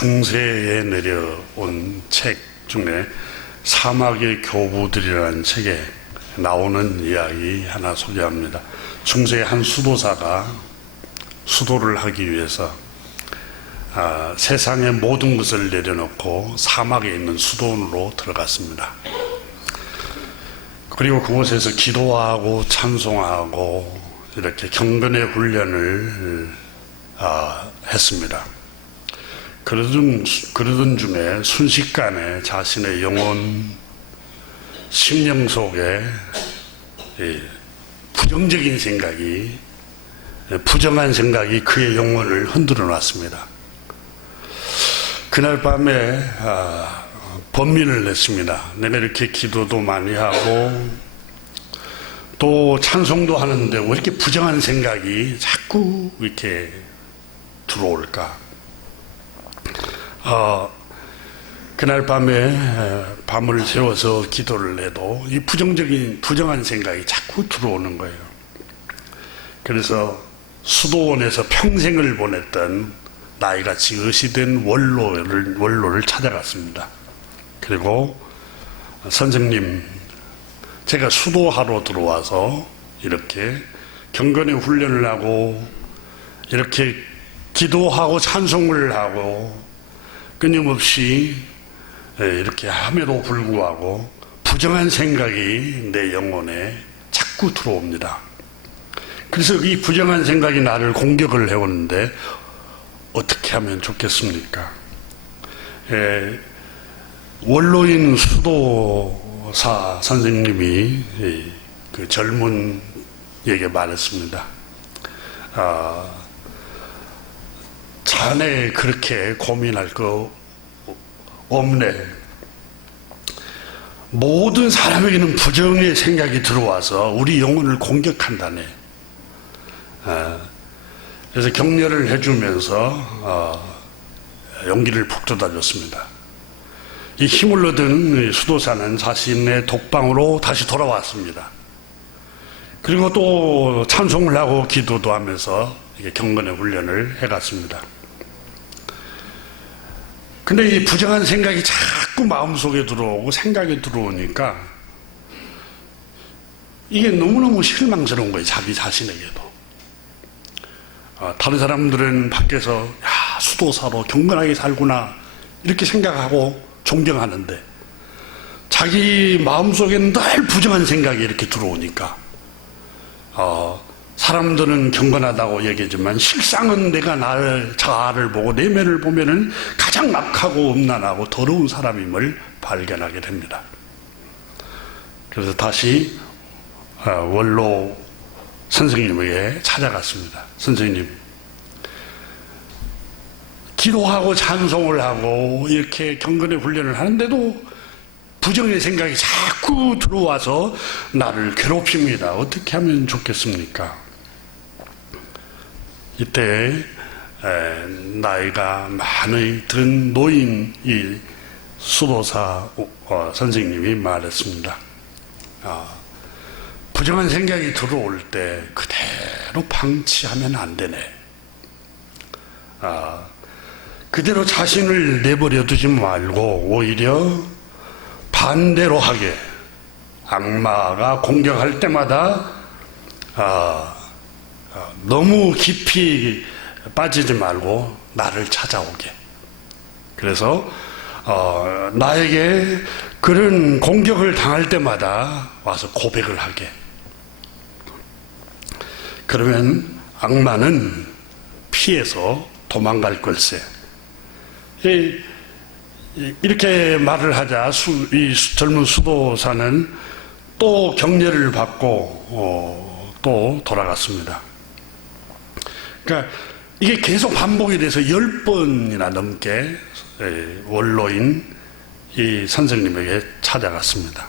중세에 내려온 책 중에 사막의 교부들이라는 책에 나오는 이야기 하나 소개합니다. 중세의 한 수도사가 수도를 하기 위해서 세상의 모든 것을 내려놓고 사막에 있는 수도원으로 들어갔습니다. 그리고 그곳에서 기도하고 찬송하고 이렇게 경건의 훈련을 했습니다. 그러던 중에 순식간에 자신의 영혼, 심령 속에 부정적인 생각이, 부정한 생각이 그의 영혼을 흔들어 놨습니다. 그날 밤에 번민을 냈습니다. 내가 이렇게 기도도 많이 하고 또 찬송도 하는데 왜 이렇게 부정한 생각이 자꾸 이렇게 들어올까? 그날 밤에 밤을 새워서 기도를 해도 이 부정한 생각이 자꾸 들어오는 거예요. 그래서 수도원에서 평생을 보냈던 나이같이 의시된 원로를 찾아갔습니다. 그리고 선생님, 제가 수도하러 들어와서 이렇게 경건의 훈련을 하고 이렇게 기도하고 찬송을 하고 끊임없이 이렇게 함에도 불구하고 부정한 생각이 내 영혼에 자꾸 들어옵니다. 그래서 이 부정한 생각이 나를 공격을 해오는데 어떻게 하면 좋겠습니까? 원로인 수도사 선생님이 그 젊은에게 말했습니다. 자네 그렇게 고민할 거 없네. 모든 사람에게는 부정의 생각이 들어와서 우리 영혼을 공격한다네. 그래서 격려를 해주면서 용기를 북돋아줬습니다. 이 힘을 얻은 수도사는 자신의 독방으로 다시 돌아왔습니다. 그리고 또 찬송을 하고 기도도 하면서 경건의 훈련을 해갔습니다. 근데 이 부정한 생각이 자꾸 마음속에 들어오고 생각이 들어오니까 이게 너무너무 실망스러운 거예요. 자기 자신에게도. 다른 사람들은 밖에서 수도사로 경건하게 살구나 이렇게 생각하고 존경하는데 자기 마음속에는 늘 부정한 생각이 이렇게 들어오니까 사람들은 경건하다고 얘기하지만 실상은 내가 자아를 보고 내면을 보면은 가장 악하고 음란하고 더러운 사람임을 발견하게 됩니다. 그래서 다시 원로 선생님에게 찾아갔습니다. 선생님, 기도하고 찬송을 하고 이렇게 경건의 훈련을 하는데도 부정의 생각이 자꾸 들어와서 나를 괴롭힙니다. 어떻게 하면 좋겠습니까? 이때 나이가 많이 든 노인 이 수도사 선생님이 말했습니다. 부정한 생각이 들어올 때 그대로 방치하면 안 되네. 그대로 자신을 내버려 두지 말고 오히려 반대로 하게, 악마가 공격할 때마다 너무 깊이 빠지지 말고 나를 찾아오게. 그래서 나에게 그런 공격을 당할 때마다 와서 고백을 하게. 그러면 악마는 피해서 도망갈 걸세. 이렇게 말을 하자 이 젊은 수도사는 또 격려를 받고 또 돌아갔습니다. 그러니까 이게 계속 반복이 돼서 10번이나 넘게 원로인 이 선생님에게 찾아갔습니다.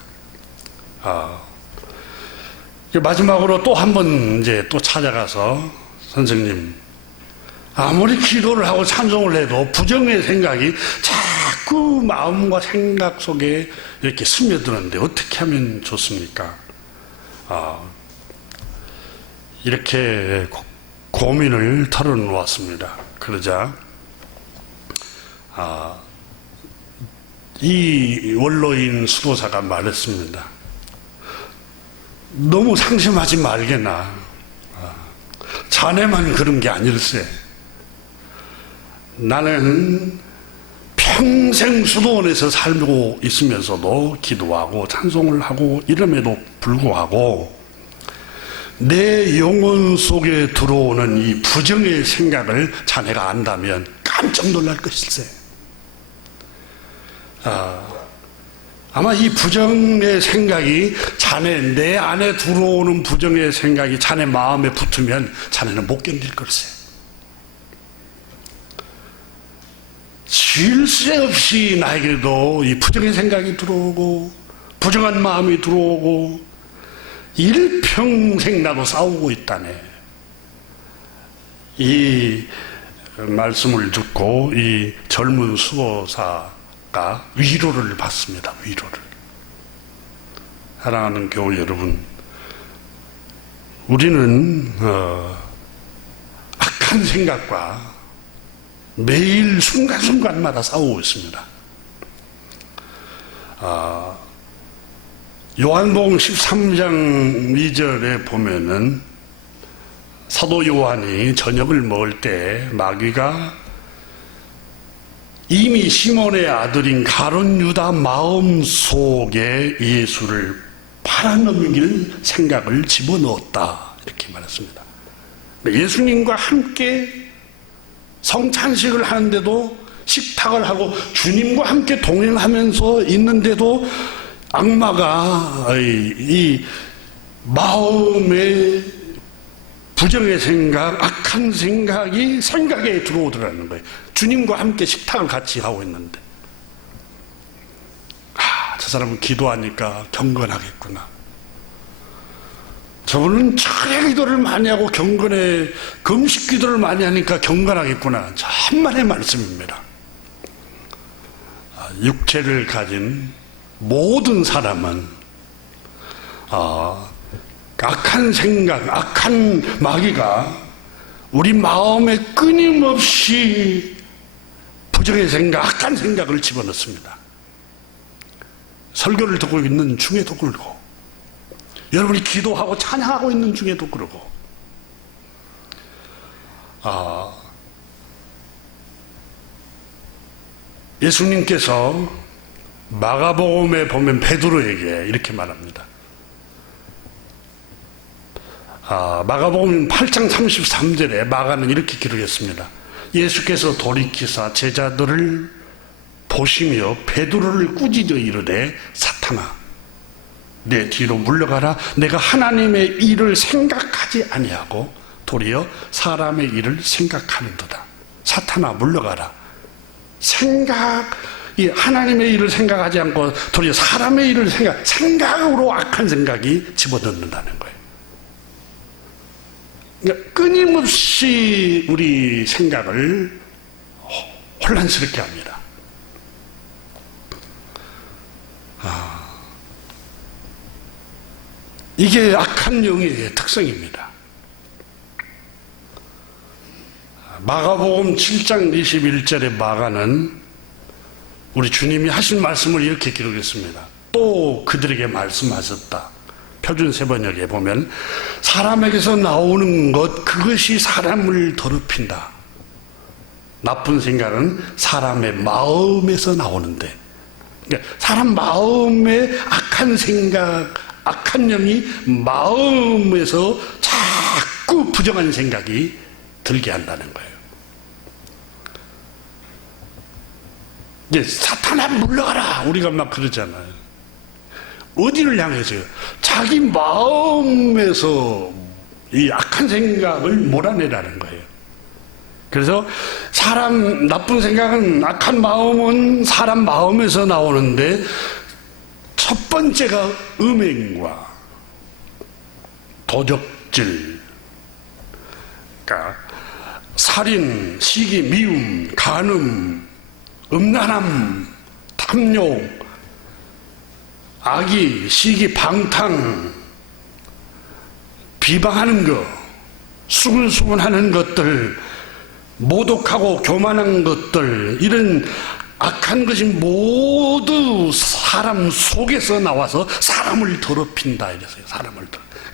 마지막으로 또 한 번 이제 또 찾아가서 선생님, 아무리 기도를 하고 찬송을 해도 부정의 생각이 자꾸 마음과 생각 속에 이렇게 스며드는데 어떻게 하면 좋습니까? 이렇게 고민을 털어놓았습니다. 그러자 이 원로인 수도사가 말했습니다. 너무 상심하지 말게나. 자네만 그런 게 아닐세. 나는 평생 수도원에서 살고 있으면서도 기도하고 찬송을 하고 이름에도 불구하고 내 영혼 속에 들어오는 이 부정의 생각을 자네가 안다면 깜짝 놀랄 것일세. 아마 이 부정의 생각이 내 안에 들어오는 부정의 생각이 자네 마음에 붙으면 자네는 못 견딜 걸세. 쉴 새 없이 나에게도 이 부정의 생각이 들어오고 부정한 마음이 들어오고 일평생 나도 싸우고 있다네. 이 말씀을 듣고 이 젊은 수도사가 위로를 받습니다. 위로를. 사랑하는 교우 여러분, 우리는 악한 생각과 매일 순간순간마다 싸우고 있습니다. 요한복음 13장 2절에 보면은 사도 요한이 저녁을 먹을 때 마귀가 이미 시몬의 아들인 가룟 유다 마음속에 예수를 팔아넘길 생각을 집어넣었다, 이렇게 말했습니다. 예수님과 함께 성찬식을 하는데도, 식탁을 하고 주님과 함께 동행하면서 있는데도 악마가 이 마음의 부정의 생각, 악한 생각이 생각에 들어오더라는 거예요. 주님과 함께 식탁을 같이 하고 있는데, 저 사람은 기도하니까 경건하겠구나. 저분은 철야 기도를 많이 하고 경건에 금식 기도를 많이 하니까 경건하겠구나. 천만의 말씀입니다. 육체를 가진 모든 사람은 악한 생각, 악한 마귀가 우리 마음에 끊임없이 부정의 생각, 악한 생각을 집어넣습니다. 설교를 듣고 있는 중에도 그렇고, 여러분이 기도하고 찬양하고 있는 중에도 그러고, 예수님께서 마가복음에 보면 베드로에게 이렇게 말합니다. 마가복음 8장 33절에 마가는 이렇게 기록했습니다. 예수께서 돌이키사 제자들을 보시며 베드로를 꾸짖어 이르되, 사탄아, 내 뒤로 물러가라. 내가 하나님의 일을 생각하지 아니하고 도리어 사람의 일을 생각하는도다. 사탄아, 물러가라. 하나님의 일을 생각하지 않고 도리어 사람의 일을 생각으로 악한 생각이 집어넣는다는 거예요. 그러니까 끊임없이 우리 생각을 혼란스럽게 합니다. 이게 악한 영의 특성입니다. 마가복음 7장 21절의 마가는 우리 주님이 하신 말씀을 이렇게 기록했습니다. 또 그들에게 말씀하셨다. 표준 세번역에 보면 사람에게서 나오는 것, 그것이 사람을 더럽힌다. 나쁜 생각은 사람의 마음에서 나오는데, 그러니까 사람 마음에 악한 생각, 악한 영이 마음에서 자꾸 부정한 생각이 들게 한다는 거예요. 이제 사탄아 물러가라, 우리가 막 그러잖아요. 어디를 향해서요? 자기 마음에서 이 악한 생각을 몰아내라는 거예요. 그래서 나쁜 생각은, 악한 마음은 사람 마음에서 나오는데, 첫 번째가 음행과 도적질, 그러니까 살인, 시기, 미움, 간음, 음란함, 탐욕, 악의, 시기, 방탕, 비방하는 것, 수근수근하는 것들, 모독하고 교만한 것들, 이런 악한 것이 모두 사람 속에서 나와서 사람을 더럽힌다 이랬어요.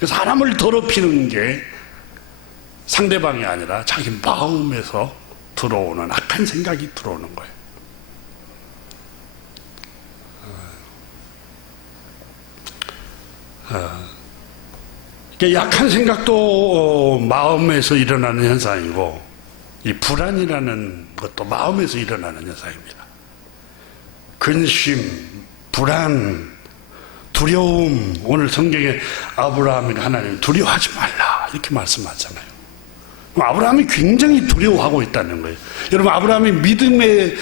사람을 더럽히는 게 상대방이 아니라 자기 마음에서 들어오는 악한 생각이 들어오는 거예요. 약한 생각도 마음에서 일어나는 현상이고, 이 불안이라는 것도 마음에서 일어나는 현상입니다. 근심, 불안, 두려움. 오늘 성경에 아브라함이 하나님 두려워하지 말라 이렇게 말씀하잖아요. 아브라함이 굉장히 두려워하고 있다는 거예요. 여러분, 아브라함이 믿음의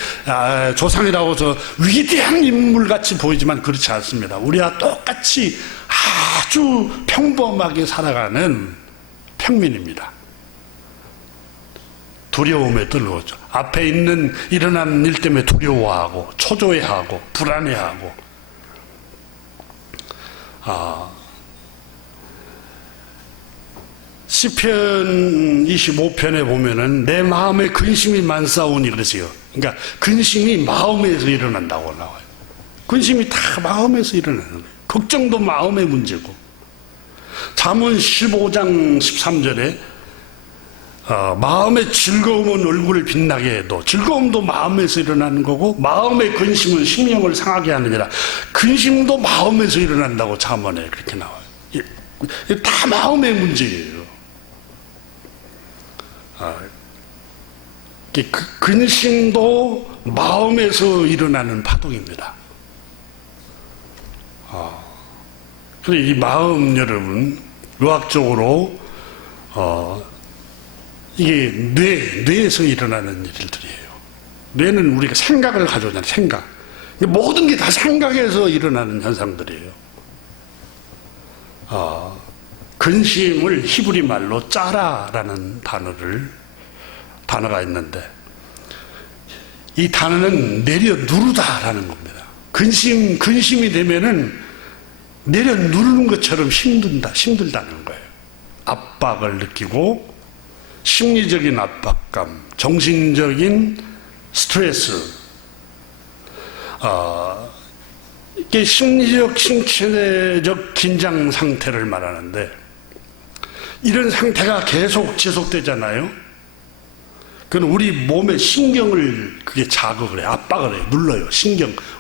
조상이라고 해서 위대한 인물같이 보이지만 그렇지 않습니다. 우리와 똑같이 아주 평범하게 살아가는 평민입니다. 두려움에 떨거죠. 앞에 일어난 일 때문에 두려워하고 초조해하고 불안해하고, 시편 25편에 보면은 내 마음에 근심이 많사오니 그러세요. 그러니까 근심이 마음에서 일어난다고 나와요. 근심이 다 마음에서 일어나는 거예요. 걱정도 마음의 문제고. 잠언 15장 13절에 마음의 즐거움은 얼굴을 빛나게 해도, 즐거움도 마음에서 일어나는 거고, 마음의 근심은 심령을 상하게 하느니라. 근심도 마음에서 일어난다고 잠언에 그렇게 나와요. 이게 다 마음의 문제예요. 근심도 마음에서 일어나는 파동입니다. 그래서 이 마음, 여러분, 의학적으로 이게 뇌에서 일어나는 일들이에요. 뇌는 우리가 생각을 가져오잖아요. 생각. 모든 게 다 생각에서 일어나는 현상들이에요. 근심을 히브리 말로 짜라라는 단어가 있는데, 이 단어는 내려 누르다라는 겁니다. 근심이 되면은 내려 누르는 것처럼 힘들다는 거예요. 압박을 느끼고, 심리적인 압박감, 정신적인 스트레스, 이게 심리적, 신체적 긴장 상태를 말하는데, 이런 상태가 계속 지속되잖아요. 그건 우리 몸의 신경을 그게 자극을 해요. 압박을 해요. 눌러요.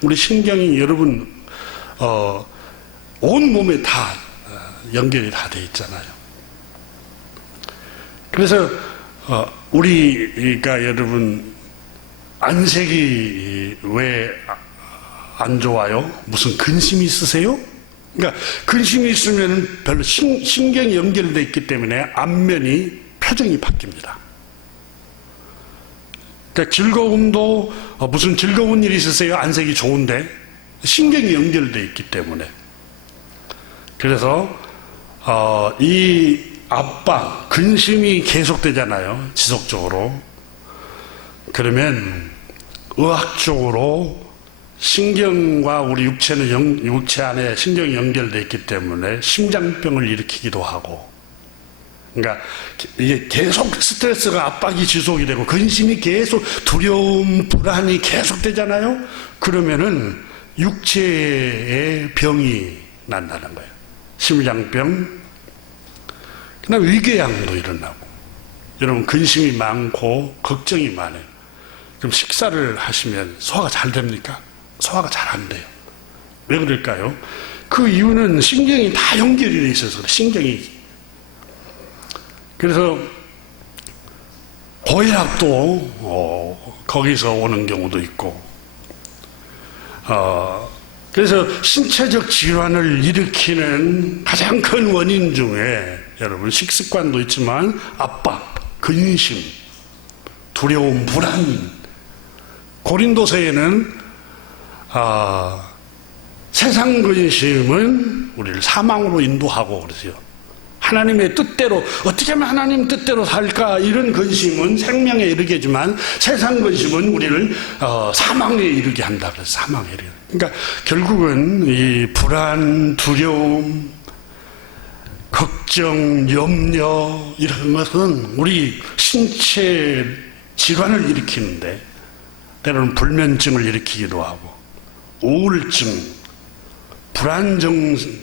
우리 신경이 여러분, 온 몸에 다 연결이 다 돼 있잖아요. 그래서, 우리가 여러분, 안색이 왜 안 좋아요? 무슨 근심이 있으세요? 그러니까 근심이 있으면 별로 신경이 연결되어 있기 때문에 안면이 표정이 바뀝니다. 그러니까 즐거움도 무슨 즐거운 일이 있으세요? 안색이 좋은데 신경이 연결되어 있기 때문에. 그래서 이 압박, 근심이 계속되잖아요. 지속적으로. 그러면 의학적으로 신경과 우리 육체 안에 신경이 연결되어 있기 때문에 심장병을 일으키기도 하고, 그러니까 이게 계속 스트레스가 압박이 지속이 되고 근심이 계속, 두려움, 불안이 계속되잖아요. 그러면은 육체에 병이 난다는 거예요. 심장병, 그다음에 위궤양도 일어나고. 여러분, 근심이 많고 걱정이 많아요. 그럼 식사를 하시면 소화가 잘 됩니까? 소화가 잘 안 돼요. 왜 그럴까요? 그 이유는 신경이 다 연결이 돼 있어서 그래. 신경이. 그래서 고혈압도 거기서 오는 경우도 있고, 그래서 신체적 질환을 일으키는 가장 큰 원인 중에 여러분 식습관도 있지만 압박, 근심, 두려움, 불안. 고린도서에는 세상 근심은 우리를 사망으로 인도하고 그러세요. 하나님의 뜻대로, 어떻게 하면 하나님 뜻대로 살까, 이런 근심은 생명에 이르게 하지만 세상 근심은 우리를 사망에 이르게 한다 그래서 사망에 이르게. 그러니까 결국은 이 불안, 두려움, 걱정, 염려, 이런 것은 우리 신체에 질환을 일으키는데 때로는 불면증을 일으키기도 하고 우울증,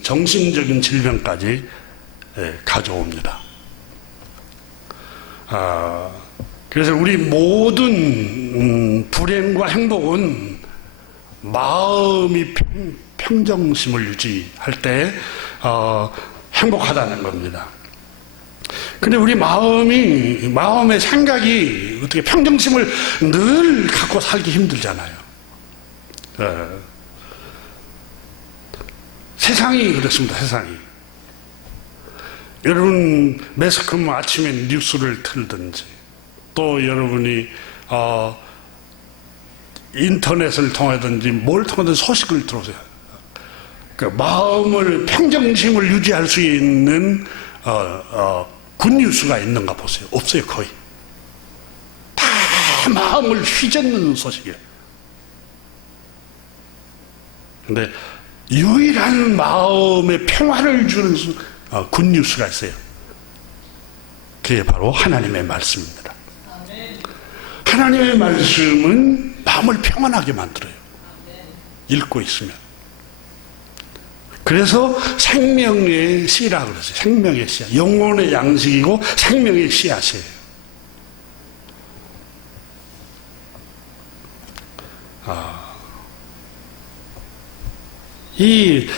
정신적인 질병까지 가져옵니다. 그래서 우리 모든 불행과 행복은 마음이 평정심을 유지할 때 행복하다는 겁니다. 근데 우리 마음의 생각이 어떻게 평정심을 늘 갖고 살기 힘들잖아요. 세상이 그렇습니다. 세상이. 여러분 매스컴 아침에 뉴스를 틀든지 또 여러분이 인터넷을 통하든지 뭘 통하든 소식을 들어오세요. 그 마음을 평정심을 유지할 수 있는 굿뉴스가 있는가 보세요. 없어요. 거의 다 마음을 휘젓는 소식이에요. 근데 유일한 마음의 평화를 주는 굿뉴스가 있어요. 그게 바로 하나님의 말씀입니다. 하나님의 말씀은 마음을 평안하게 만들어요. 읽고 있으면. 그래서 생명의 씨라 그러죠. 생명의 씨앗. 영혼의 양식이고 생명의 씨앗이에요. 이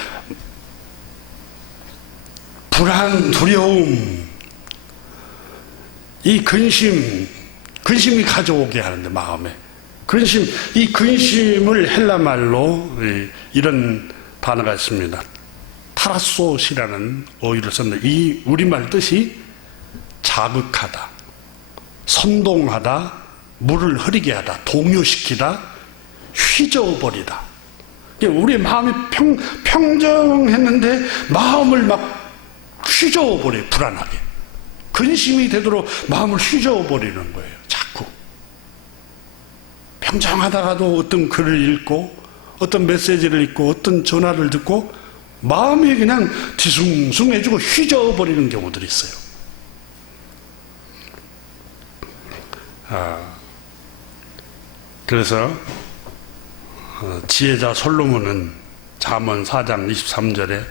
불안, 두려움, 이 근심이 가져오게 하는데 마음에 이 근심을 헬라말로 이런 단어가 있습니다. 타라소시라는 어휘를 썼는데 이 우리말 뜻이 자극하다, 선동하다, 물을 흐리게 하다, 동요시키다, 휘저어버리다. 우리 마음이 평정했는데 마음을 막 휘저어버려요. 불안하게. 근심이 되도록 마음을 휘저어버리는 거예요. 자꾸. 평정하다가도 어떤 글을 읽고 어떤 메시지를 읽고 어떤 전화를 듣고 마음이 그냥 뒤숭숭해지고 휘저어버리는 경우들이 있어요. 그래서 지혜자 솔로몬은 잠언 4장 23절에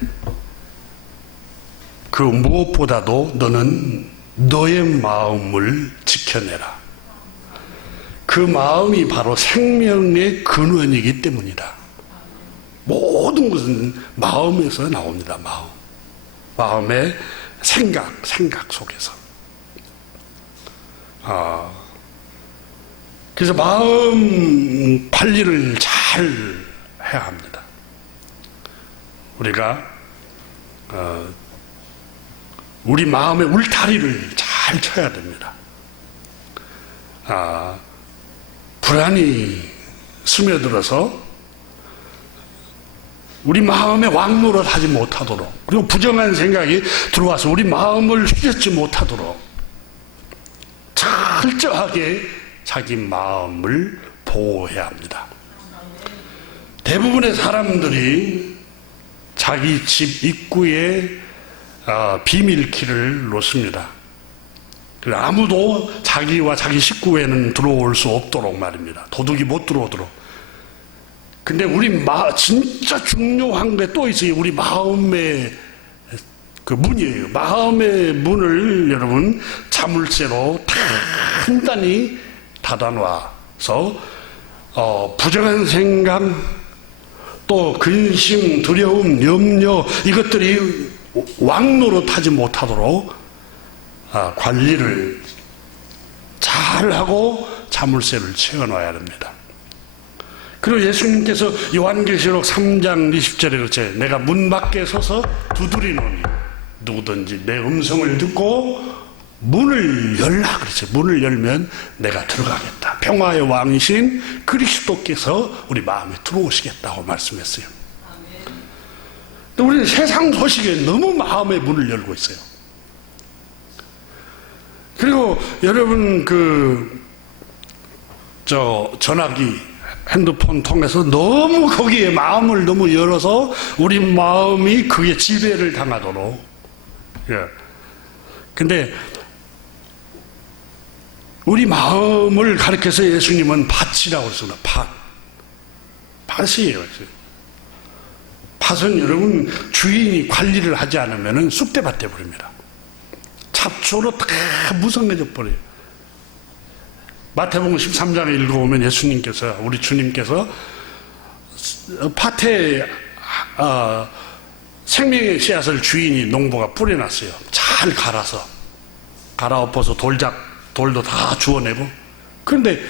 그 무엇보다도 너는 너의 마음을 지켜내라. 그 마음이 바로 생명의 근원이기 때문이다. 모든 것은 마음에서 나옵니다. 마음의 생각 속에서. 그래서 마음 관리를 잘 해야 합니다. 우리가 우리 마음의 울타리를 잘 쳐야 됩니다. 불안이 스며들어서 우리 마음에 왕노릇하지 못하도록, 그리고 부정한 생각이 들어와서 우리 마음을 휘젓지 못하도록 철저하게 자기 마음을 보호해야 합니다. 대부분의 사람들이 자기 집 입구에 비밀키를 놓습니다. 아무도 자기와 자기 식구에는 들어올 수 없도록 말입니다. 도둑이 못 들어오도록. 근데 진짜 중요한 게 또 있어요. 우리 마음의 그 문이에요. 마음의 문을 여러분 자물쇠로 단단히 닫아놔서 부정한 생각, 또 근심, 두려움, 염려 이것들이 왕노릇하지 못하도록 관리를 잘하고 자물쇠를 채워놔야 합니다. 그리고 예수님께서 요한계시록 3장 20절에 그렇죠. 내가 문 밖에 서서 두드리노니 누구든지 내 음성을 듣고 문을 열라 그랬어요. 문을 열면 내가 들어가겠다. 평화의 왕이신 그리스도께서 우리 마음에 들어오시겠다고 말씀했어요. 근데 우리는 세상 소식에 너무 마음의 문을 열고 있어요. 그리고 여러분 전화기, 핸드폰 통해서 너무 거기에 마음을 너무 열어서 우리 마음이 그게 지배를 당하도록. 근데 우리 마음을 가리켜서 예수님은 밭이라고 했습니다. 밭이에요. 밭은 여러분 주인이 관리를 하지 않으면 쑥대밭 돼버립니다. 잡초로 다 무성해져 버려요. 마태복음 13장에 읽어보면 예수님께서, 우리 주님께서 밭에 생명의 씨앗을 주인이, 농부가 뿌려놨어요. 잘 갈아서, 갈아엎어서 돌도 다 주워내고. 그런데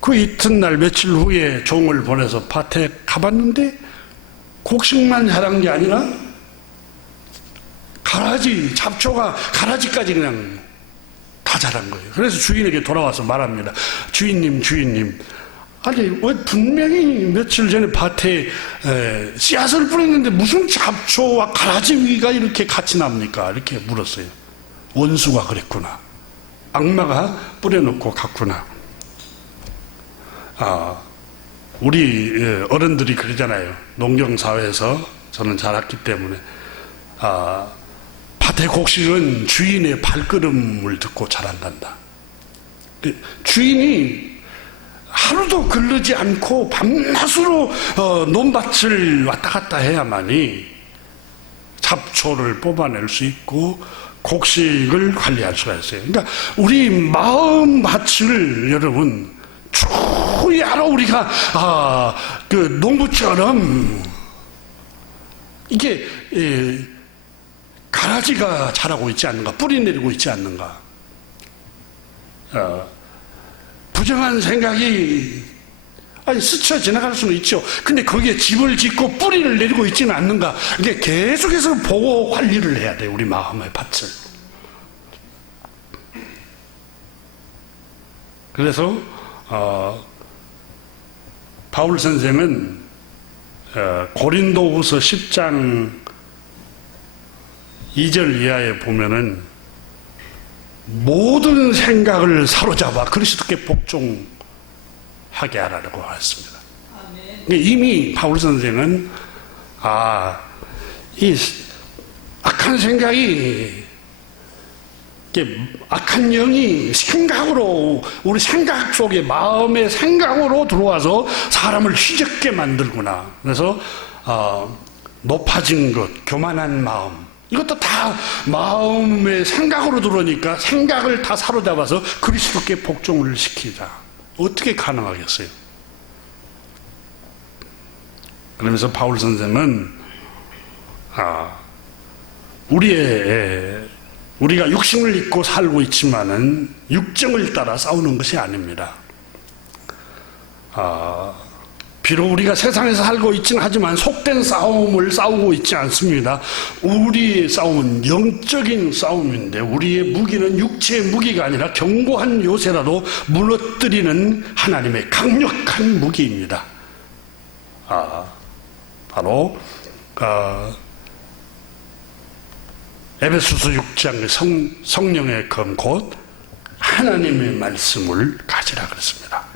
그 이튿날 며칠 후에 종을 보내서 밭에 가봤는데 곡식만 자란 게 아니라 가라지, 잡초가 가라지까지 그냥 다 자란 거예요. 그래서 주인에게 돌아와서 말합니다. 주인님, 아니 왜 분명히 며칠 전에 밭에 씨앗을 뿌렸는데 무슨 잡초와 가라지 위가 이렇게 같이 납니까? 이렇게 물었어요. 원수가 그랬구나. 악마가 뿌려놓고 갔구나. 우리 어른들이 그러잖아요. 농경사회에서 저는 자랐기 때문에 밭의 곡식은 주인의 발걸음을 듣고 자란단다. 주인이 하루도 걸르지 않고 밤낮으로 논밭을 왔다 갔다 해야만이 잡초를 뽑아낼 수 있고 곡식을 관리할 수가 있어요. 그러니까 우리 마음 밭을 여러분 주야로 우리가 그 농부처럼 이게 가라지가 자라고 있지 않는가, 뿌리 내리고 있지 않는가. 부정한 생각이 스쳐 지나갈 수는 있죠. 근데 거기에 집을 짓고 뿌리를 내리고 있지는 않는가. 이게 계속해서 보고 관리를 해야 돼요. 우리 마음의 밭을. 그래서 바울 선생은 고린도후서 10장 2절 이하에 보면은 모든 생각을 사로잡아 그리스도께 복종하게 하라고 했습니다. 이미 바울 선생은 이 악한 생각이, 악한 영이 생각으로, 우리 생각 속에 마음의 생각으로 들어와서 사람을 휘젓게 만들구나. 그래서 높아진 것, 교만한 마음, 이것도 다 마음의 생각으로 들어오니까 생각을 다 사로잡아서 그리스도께 복종을 시키자. 어떻게 가능하겠어요? 그러면서 바울 선생은 우리가 육신을 입고 살고 있지만은 육정을 따라 싸우는 것이 아닙니다. 비록 우리가 세상에서 살고 있지는 하지만 속된 싸움을 싸우고 있지 않습니다. 우리의 싸움은 영적인 싸움인데 우리의 무기는 육체의 무기가 아니라 견고한 요새라도 무너뜨리는 하나님의 강력한 무기입니다. 바로 에베소서 6장 성령의 검 곧 하나님의 말씀을 가지라 그랬습니다.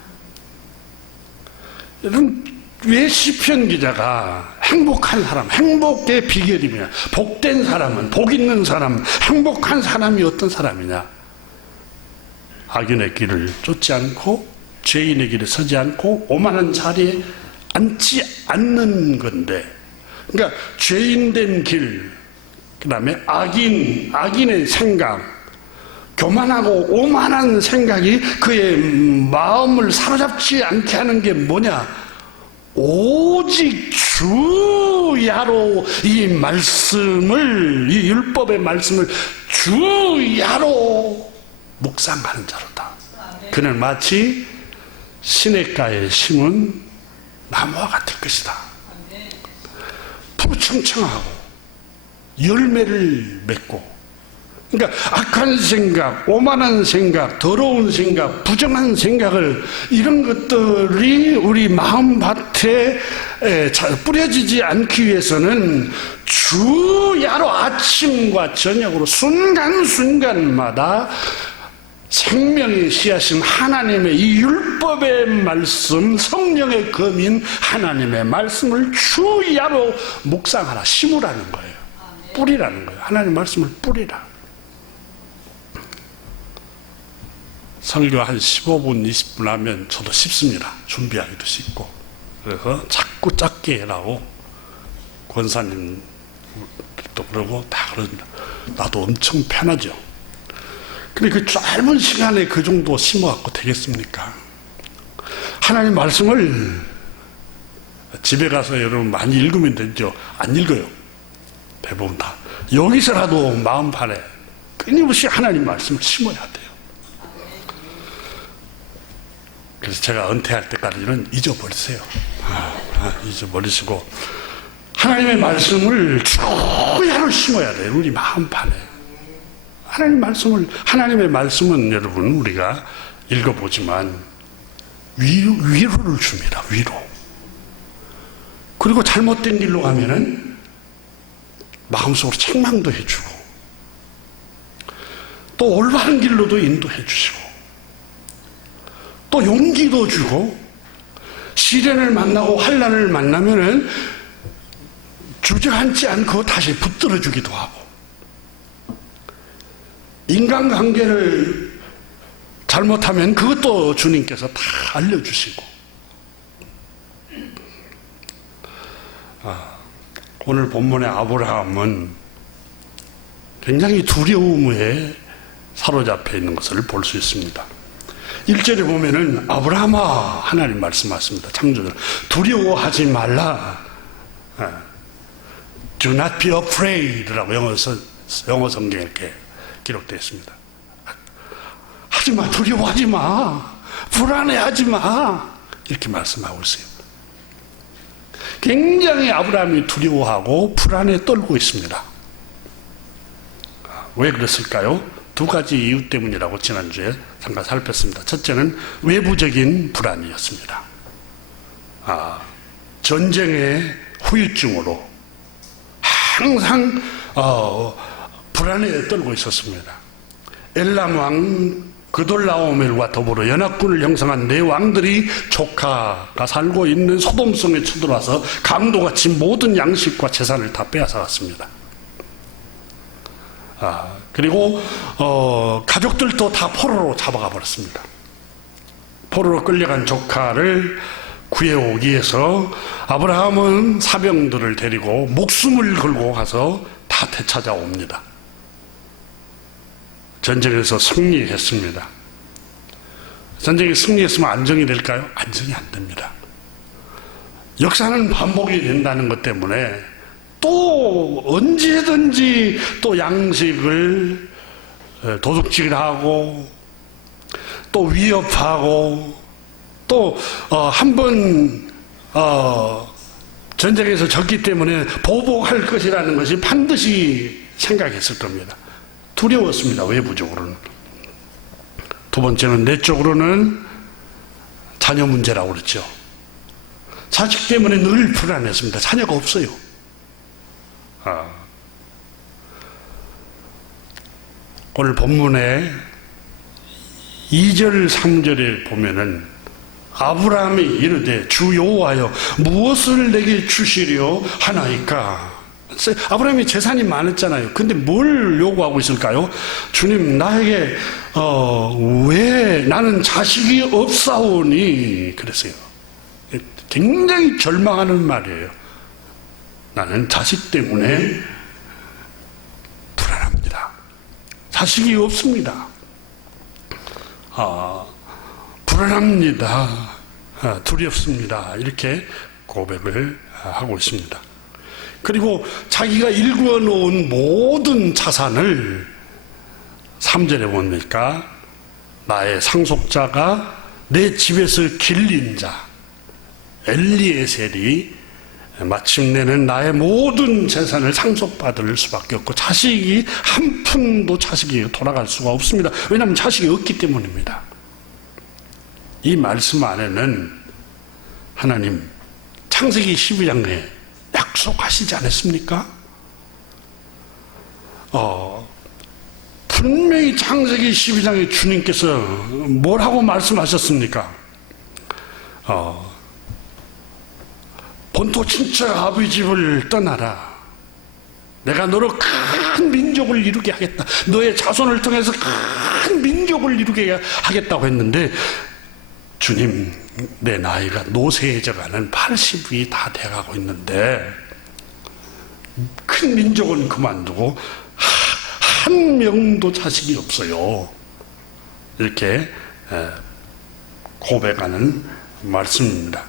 여러분, 왜 시편 기자가 행복한 사람, 행복의 비결이냐, 복된 사람은, 복 있는 사람, 행복한 사람이 어떤 사람이냐? 악인의 길을 쫓지 않고 죄인의 길에 서지 않고 오만한 자리에 앉지 않는 건데, 그러니까 죄인된 길, 그 다음에 악인의 생각, 교만하고 오만한 생각이 그의 마음을 사로잡지 않게 하는 게 뭐냐? 오직 주야로 이 말씀을, 이 율법의 말씀을 주야로 묵상하는 자로다. 그는 마치 시냇가에 심은 나무와 같을 것이다. 푸르청청하고 열매를 맺고, 그러니까 악한 생각, 오만한 생각, 더러운 생각, 부정한 생각을, 이런 것들이 우리 마음밭에 뿌려지지 않기 위해서는 주야로 아침과 저녁으로 순간순간마다 생명의 씨앗인 하나님의 이 율법의 말씀, 성령의 검인 하나님의 말씀을 주야로 묵상하라, 심으라는 거예요. 뿌리라는 거예요. 하나님의 말씀을 뿌리라. 설교 한 15분, 20분 하면 저도 쉽습니다. 준비하기도 쉽고. 그래서 자꾸 짧게 해라고 권사님도 그러고 다 그러는데 나도 엄청 편하죠. 근데 그 짧은 시간에 그 정도 심어갖고 되겠습니까? 하나님 말씀을 집에 가서 여러분 많이 읽으면 되죠. 안 읽어요. 대부분 다. 여기서라도 마음판에 끊임없이 하나님 말씀을 심어야 돼요. 그래서 제가 은퇴할 때까지는 잊어버리세요. 잊어버리시고 하나님의 말씀을 주야로 심어야 돼요. 우리 마음판에. 하나님의 말씀은 여러분 우리가 읽어보지만 위로를 줍니다. 위로. 그리고 잘못된 길로 가면은 마음속으로 책망도 해주고 또 올바른 길로도 인도해 주시고 또 용기도 주고 시련을 만나고 환난을 만나면은 주저앉지 않고 다시 붙들어 주기도 하고 인간관계를 잘못하면 그것도 주님께서 다 알려주시고 오늘 본문의 아브라함은 굉장히 두려움에 사로잡혀 있는 것을 볼 수 있습니다. 1절에 보면은 아브라함아 하나님 말씀하십니다. 창조자 두려워하지 말라. Do not be afraid라고 영어 성경에 이렇게 기록되어 있습니다. 하지마, 두려워하지 마, 불안해하지 마 이렇게 말씀하고 있어요. 굉장히 아브라함이 두려워하고 불안에 떨고 있습니다. 왜 그랬을까요? 두 가지 이유 때문이라고 지난주에 잠깐 살폈습니다. 첫째는 외부적인 불안이었습니다. 전쟁의 후유증으로 항상 불안에 떨고 있었습니다. 엘람 왕 그돌라오멜과 더불어 연합군을 형성한 네 왕들이 조카가 살고 있는 소돔성에 쳐들어와서 강도같이 모든 양식과 재산을 다 빼앗아갔습니다. 그리고 가족들도 다 포로로 잡아가 버렸습니다. 포로로 끌려간 조카를 구해오기 위해서 아브라함은 사병들을 데리고 목숨을 걸고 가서 다 되찾아옵니다. 전쟁에서 승리했습니다. 전쟁에 승리했으면 안정이 될까요? 안정이 안 됩니다. 역사는 반복이 된다는 것 때문에 또 언제든지 또 양식을 도둑질하고 또 위협하고 또 한 번 전쟁에서 졌기 때문에 보복할 것이라는 것이 반드시 생각했을 겁니다. 두려웠습니다. 외부적으로는. 두 번째는 내적으로는 자녀 문제라고 그랬죠. 자식 때문에 늘 불안했습니다. 자녀가 없어요. 오늘 본문에 2절 3절에 보면은 아브라함이 이르되 주 여호와여 무엇을 내게 주시려 하나이까. 아브라함이 재산이 많았잖아요. 근데 뭘 요구하고 있을까요? 주님 나에게 왜 나는 자식이 없사오니 그랬어요. 굉장히 절망하는 말이에요. 나는 자식 때문에 불안합니다. 자식이 없습니다. 불안합니다. 두렵습니다. 이렇게 고백을 하고 있습니다. 그리고 자기가 일구어 놓은 모든 자산을 3절에 보니까 나의 상속자가 내 집에서 길린 자 엘리에셀이 마침내는 나의 모든 재산을 상속받을 수밖에 없고 자식이 한 푼도 자식이 돌아갈 수가 없습니다. 왜냐하면 자식이 없기 때문입니다. 이 말씀 안에는 하나님 창세기 12장에 약속하시지 않았습니까? 분명히 창세기 12장에 주님께서 뭐라고 말씀하셨습니까? 본토 친척 아버지 집을 떠나라. 내가 너로 큰 민족을 이루게 하겠다. 너의 자손을 통해서 큰 큰 민족을 이루게 하겠다고 했는데 주님, 내 나이가 노쇠해져가는 80이 다 돼가고 있는데 큰 민족은 그만두고 한 명도 자식이 없어요. 이렇게 고백하는 말씀입니다.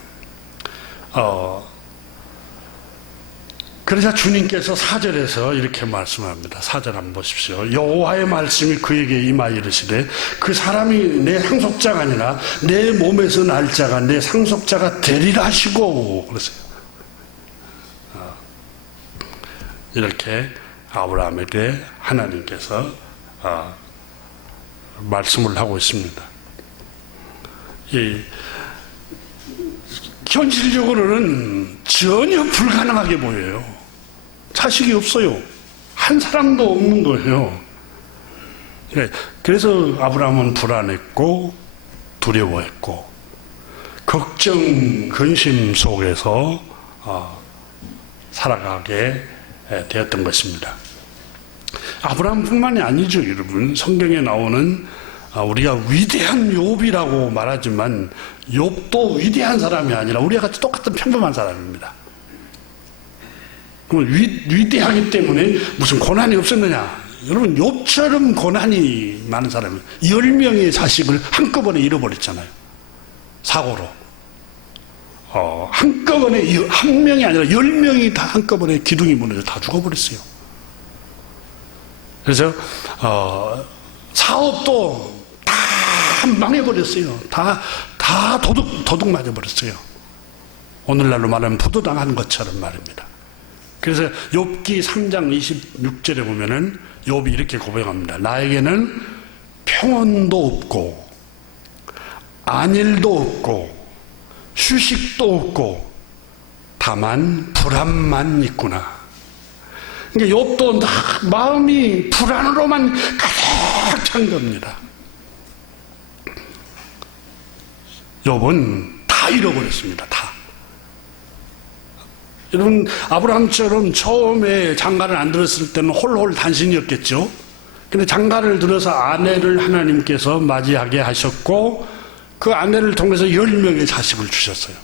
그러자 주님께서 4절에서 이렇게 말씀합니다. 4절 한번 보십시오. 여호와의 말씀이 그에게 임하여 이르시되 그 사람이 내 상속자가 아니라 내 몸에서 날 자가 내 상속자가 되리라 하시고 그러세요. 이렇게 아브라함에게 하나님께서 말씀을 하고 있습니다. 현실적으로는 전혀 불가능하게 보여요. 자식이 없어요. 한 사람도 없는 거예요. 그래서 아브라함은 불안했고 두려워했고 걱정, 근심 속에서 살아가게 되었던 것입니다. 아브라함뿐만이 아니죠, 여러분. 성경에 나오는 우리가 위대한 욥이라고 말하지만 욥도 위대한 사람이 아니라 우리와 같이 똑같은 평범한 사람입니다. 그럼 위대하기 때문에 무슨 고난이 없었느냐? 여러분, 욥처럼 고난이 많은 사람이 10명의 자식을 한꺼번에 잃어버렸잖아요. 사고로. 한꺼번에 한 명이 아니라 10명이 다 한꺼번에 기둥이 무너져 다 죽어버렸어요. 그래서 사업도 다 망해버렸어요. 다 도둑 맞아버렸어요. 오늘날로 말하면 부도당한 것처럼 말입니다. 그래서 욥기 3장 26절에 보면은 욥이 이렇게 고백합니다. 나에게는 평온도 없고 안일도 없고 휴식도 없고 다만 불안만 있구나. 그러니까 욥도 마음이 불안으로만 가득 찬 겁니다. 욥은 다 잃어버렸습니다. 다. 여러분, 아브라함처럼 처음에 장가를 안 들었을 때는 홀홀 단신이었겠죠. 근데 장가를 들어서 아내를 하나님께서 맞이하게 하셨고 그 아내를 통해서 10명의 자식을 주셨어요.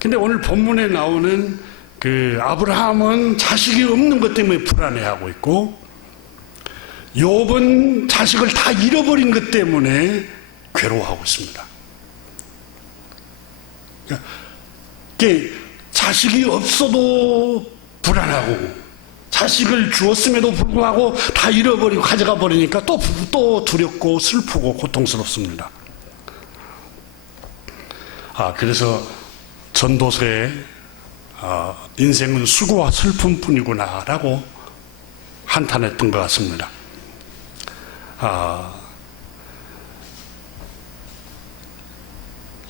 근데 오늘 본문에 나오는 그 아브라함은 자식이 없는 것 때문에 불안해하고 있고 욥은 자식을 다 잃어버린 것 때문에 괴로워하고 있습니다. 그러니까 자식이 없어도 불안하고 자식을 주었음에도 불구하고 다 잃어버리고 가져가 버리니까 또 두렵고 슬프고 고통스럽습니다. 그래서 전도서에 인생은 수고와 슬픔뿐이구나 라고 한탄했던 것 같습니다.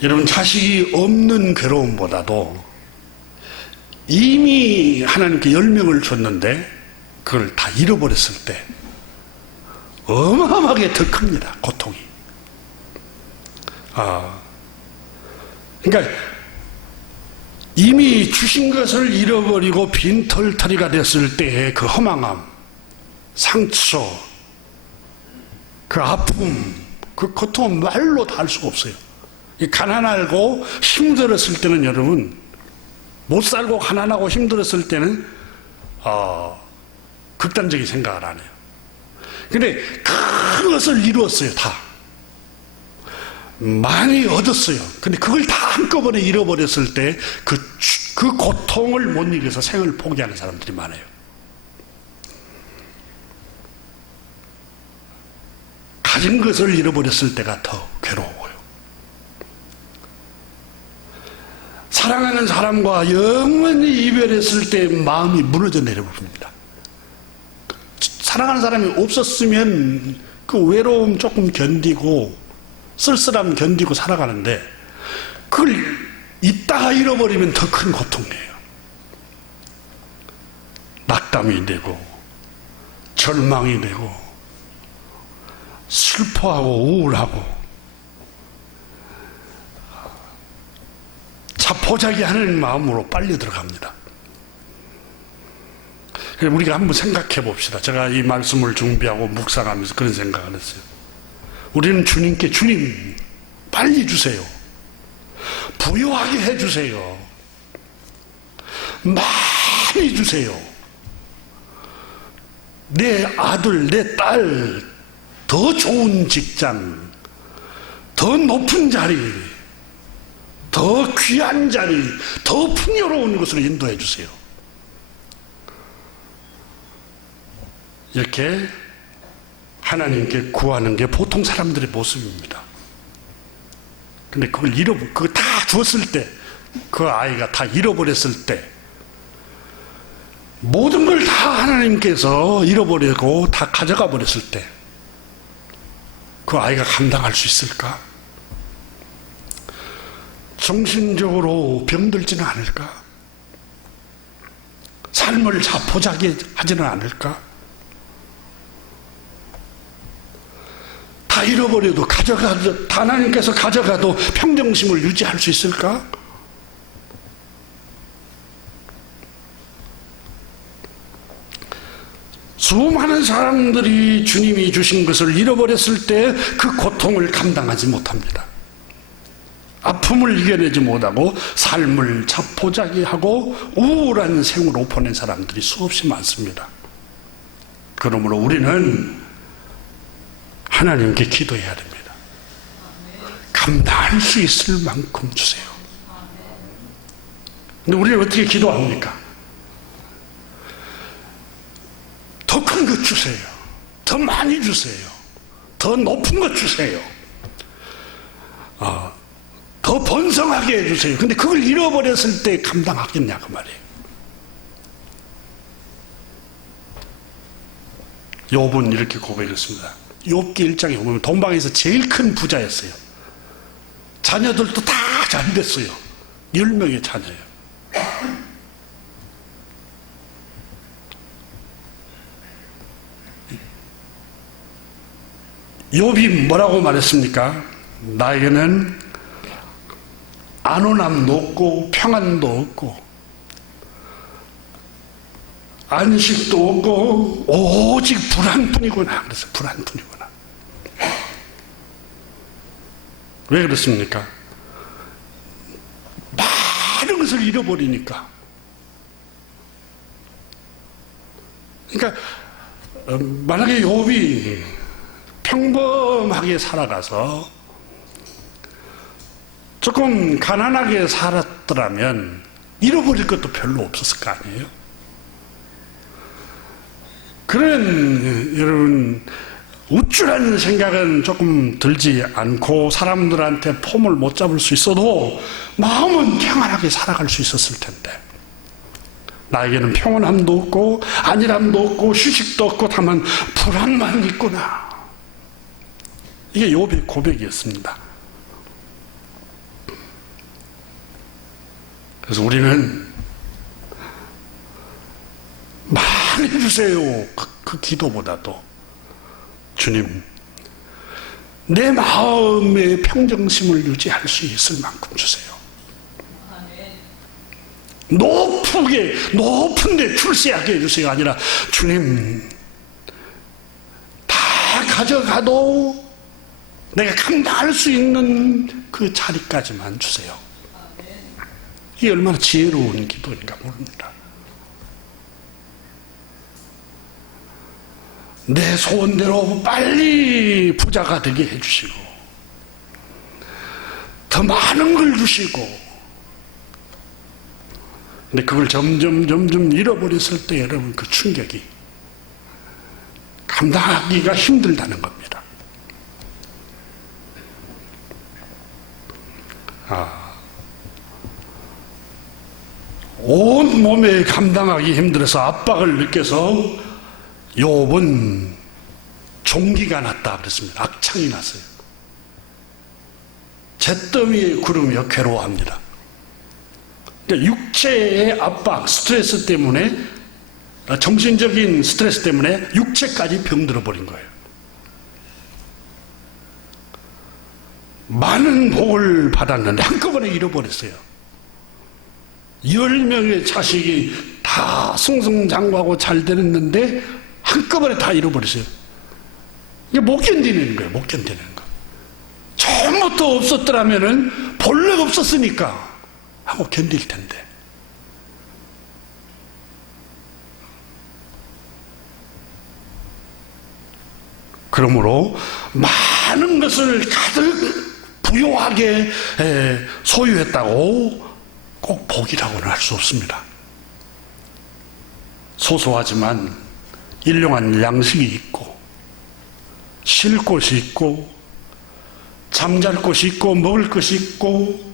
여러분, 자식이 없는 괴로움보다도 이미 하나님께 10명을 줬는데 그걸 다 잃어버렸을 때 어마어마하게 더 큽니다, 고통이. 그러니까 이미 주신 것을 잃어버리고 빈털터리가 됐을 때의 그 허망함, 상처, 그 아픔, 그 고통은 말로 다 할 수가 없어요. 가난하고 힘들었을 때는 여러분, 못 살고 가난하고 힘들었을 때는 극단적인 생각을 안 해요. 근데 큰 것을 이루었어요. 다 많이 얻었어요. 근데 그걸 다 한꺼번에 잃어버렸을 때 그 고통을 못 이겨서 생을 포기하는 사람들이 많아요. 가진 것을 잃어버렸을 때가 더 괴로워요. 사랑하는 사람과 영원히 이별했을 때 마음이 무너져 내려버립니다. 사랑하는 사람이 없었으면 그 외로움 조금 견디고 쓸쓸함 견디고 살아가는데 그걸 있다가 잃어버리면 더 큰 고통이에요. 낙담이 되고 절망이 되고 슬퍼하고 우울하고 자포자기하는 마음으로 빨려 들어갑니다. 우리가 한번 생각해 봅시다. 제가 이 말씀을 준비하고 묵상하면서 그런 생각을 했어요. 우리는 주님께 주님 빨리 주세요. 부유하게 해주세요. 많이 주세요. 내 아들, 내 딸, 더 좋은 직장, 더 높은 자리, 더 귀한 자리, 더 풍요로운 곳으로 인도해 주세요. 이렇게 하나님께 구하는 게 보통 사람들의 모습입니다. 근데 그걸 그거 다 주었을 때, 그 아이가 다 잃어버렸을 때, 모든 걸 다 하나님께서 잃어버리고 다 가져가 버렸을 때, 그 아이가 감당할 수 있을까? 정신적으로 병들지는 않을까? 삶을 자포자기 하지는 않을까? 다 잃어버려도 하나님께서 가져가도 평정심을 유지할 수 있을까? 수많은 사람들이 주님이 주신 것을 잃어버렸을 때 그 고통을 감당하지 못합니다. 아픔을 이겨내지 못하고 삶을 자포자기하고 우울한 생으로 보낸 사람들이 수없이 많습니다. 그러므로 우리는 하나님께 기도해야 됩니다. 감당할 수 있을 만큼 주세요. 근데 우리는 어떻게 기도합니까? 더 큰 것 주세요. 더 많이 주세요. 더 높은 것 주세요. 더 번성하게 해주세요. 근데 그걸 잃어버렸을 때 감당하겠냐 그 말이에요. 욥은 이렇게 고백했습니다. 욥기 1장에 보면 동방에서 제일 큰 부자였어요. 자녀들도 다 잘 됐어요. 10명의 자녀예요. 욥이 뭐라고 말했습니까? 나에게는 안온함도 없고 평안도 없고 안식도 없고 오직 불안뿐이구나. 그래서 불안뿐이구나. 왜 그렇습니까? 많은 것을 잃어버리니까. 그러니까 만약에 욥이 평범하게 살아가서 조금 가난하게 살았더라면 잃어버릴 것도 별로 없었을 거 아니에요? 그런 여러분 우쭐한 생각은 조금 들지 않고 사람들한테 폼을 못 잡을 수 있어도 마음은 평안하게 살아갈 수 있었을 텐데, 나에게는 평안함도 없고 안일함도 없고 휴식도 없고 다만 불안만 있구나. 이게 욥의 고백이었습니다. 그래서 우리는 많이 주세요. 그 기도보다도 주님, 내 마음의 평정심을 유지할 수 있을 만큼 주세요. 높은데 출세하게 해주세요. 아니라 주님, 다 가져가도 내가 감당할 수 있는 그 자리까지만 주세요. 이게 얼마나 지혜로운 기도인가 모릅니다. 내 소원대로 빨리 부자가 되게 해주시고 더 많은 걸 주시고, 근데 그걸 점점 잃어버렸을 때 여러분 그 충격이 감당하기가 힘들다는 겁니다. 온 몸에 감당하기 힘들어서 압박을 느껴서 욥은 종기가 났다 그랬습니다. 악창이 났어요. 잿더미에 구르며 괴로워합니다. 그러니까 육체의 압박, 스트레스 때문에, 정신적인 스트레스 때문에 육체까지 병들어 버린 거예요. 많은 복을 받았는데 한꺼번에 잃어버렸어요. 10명의 자식이 다 다 승승장구하고 잘 되는데 한꺼번에 다 잃어버렸어요. 이게 못 견디는 거예요. 못 견디는 거. 처음부터 없었더라면은 본래가 없었으니까 하고 견딜 텐데. 그러므로 많은 것을 가득 부요하게 소유했다고 꼭 복이라고는 할 수 없습니다. 소소하지만 일용할 양식이 있고 쉴 곳이 있고 잠잘 곳이 있고 먹을 것이 있고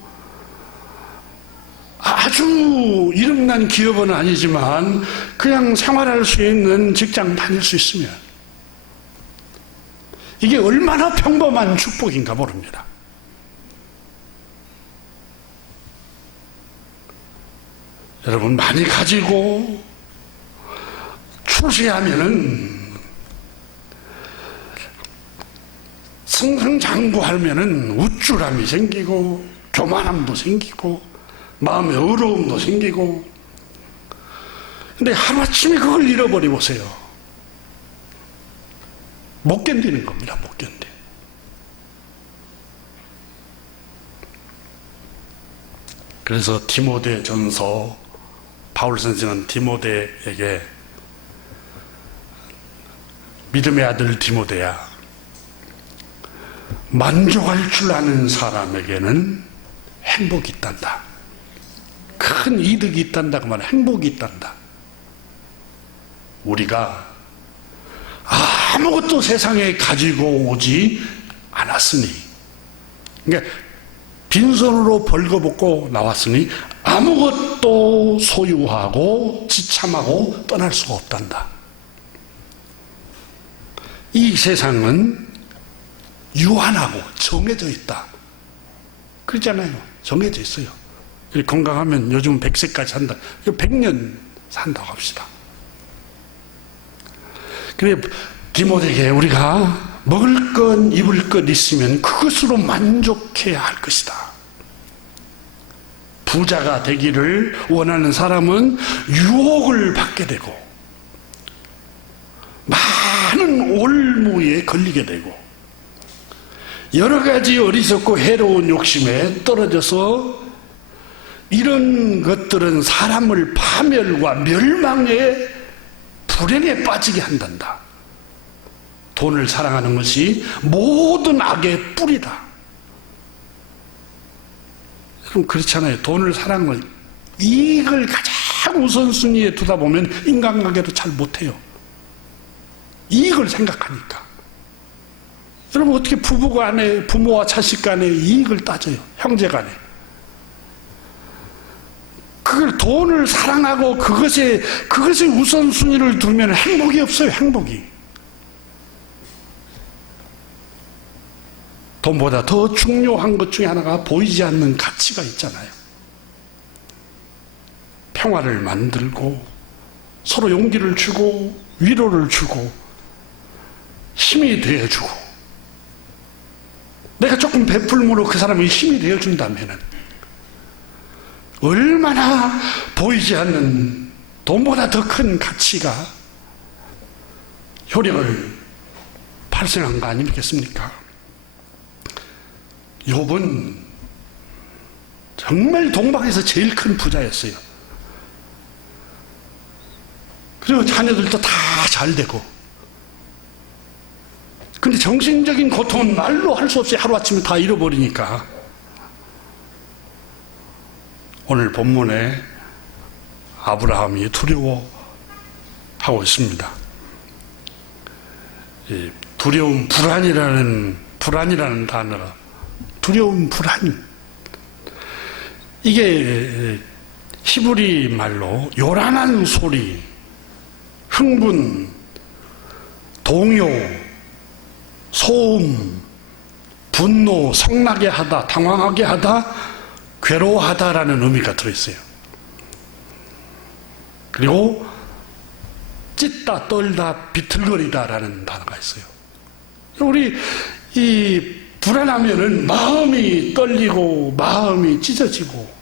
아주 이름난 기업은 아니지만 그냥 생활할 수 있는 직장 다닐 수 있으면 이게 얼마나 평범한 축복인가 모릅니다. 여러분 많이 가지고 출세하면은 승승장구하면은 우쭐함이 생기고 교만함도 생기고 마음의 어려움도 생기고 근데 하루아침에 그걸 잃어버려 보세요. 못 견디는 겁니다. 못 견뎌. 그래서 디모데 전서 바울 선생은 디모데에게 믿음의 아들 디모데야, 만족할 줄 아는 사람에게는 행복이 있단다. 큰 이득이 있단다. 그 말 행복이 있단다. 우리가 아무것도 세상에 가지고 오지 않았으니, 그러니까 빈손으로 벌거벗고 나왔으니 아무것도 소유하고 지참하고 떠날 수가 없단다. 이 세상은 유한하고 정해져 있다. 그러잖아요. 정해져 있어요. 건강하면 요즘 100세까지 산다. 100년 산다고 합시다. 그래 디모데에게 우리가 먹을 것 입을 것 있으면 그것으로 만족해야 할 것이다. 부자가 되기를 원하는 사람은 유혹을 받게 되고 많은 올무에 걸리게 되고 여러 가지 어리석고 해로운 욕심에 떨어져서 이런 것들은 사람을 파멸과 멸망의 불행에 빠지게 한단다. 돈을 사랑하는 것이 모든 악의 뿌리다. 여러분 그렇잖아요. 돈을 사랑하는 걸 이익을 가장 우선순위에 두다 보면 인간관계도 잘 못해요. 이익을 생각하니까. 여러분 어떻게 부부 간에 부모와 자식 간에 이익을 따져요. 형제 간에. 그걸 돈을 사랑하고 그것에 우선순위를 두면 행복이 없어요. 행복이. 돈보다 더 중요한 것 중에 하나가 보이지 않는 가치가 있잖아요. 평화를 만들고 서로 용기를 주고 위로를 주고 힘이 되어주고 내가 조금 베풀므로 그 사람이 힘이 되어준다면 얼마나 보이지 않는 돈보다 더 큰 가치가 효력을 발생한 거 아니겠습니까? 욥은 정말 동방에서 제일 큰 부자였어요. 그리고 자녀들도 다 잘 되고. 근데 정신적인 고통은 말로 할 수 없이 하루아침에 다 잃어버리니까 오늘 본문에 아브라함이 두려워하고 있습니다. 이 두려움, 불안이라는 단어가 두려움, 불안. 이게 히브리 말로 요란한 소리, 흥분, 동요, 소음, 분노, 성나게 하다, 당황하게 하다, 괴로워하다라는 의미가 들어있어요. 그리고 찢다, 떨다, 비틀거리다라는 단어가 있어요. 우리 이 불안하면은 마음이 떨리고 마음이 찢어지고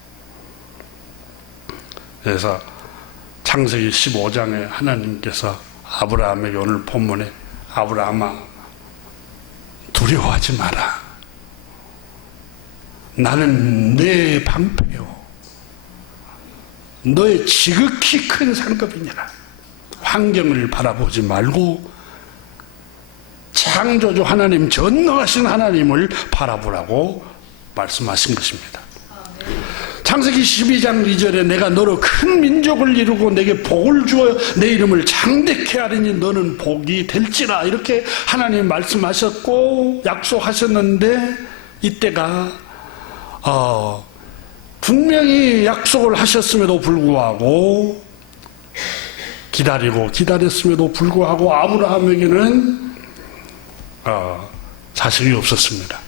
그래서 창세기 15장에 하나님께서 아브라함에게 오늘 본문에 아브라함아 두려워하지 마라. 나는 내 방패요. 너의 지극히 큰 상급이니라. 환경을 바라보지 말고 창조주 하나님, 전능하신 하나님을 바라보라고 말씀하신 것입니다. 창세기 12장 2절에 내가 너로 큰 민족을 이루고 내게 복을 주어 내 이름을 장대케 하리니 너는 복이 될지라, 이렇게 하나님 말씀하셨고 약속하셨는데, 이때가 분명히 약속을 하셨음에도 불구하고 기다렸음에도 불구하고 아브라함에게는 자식이 없었습니다.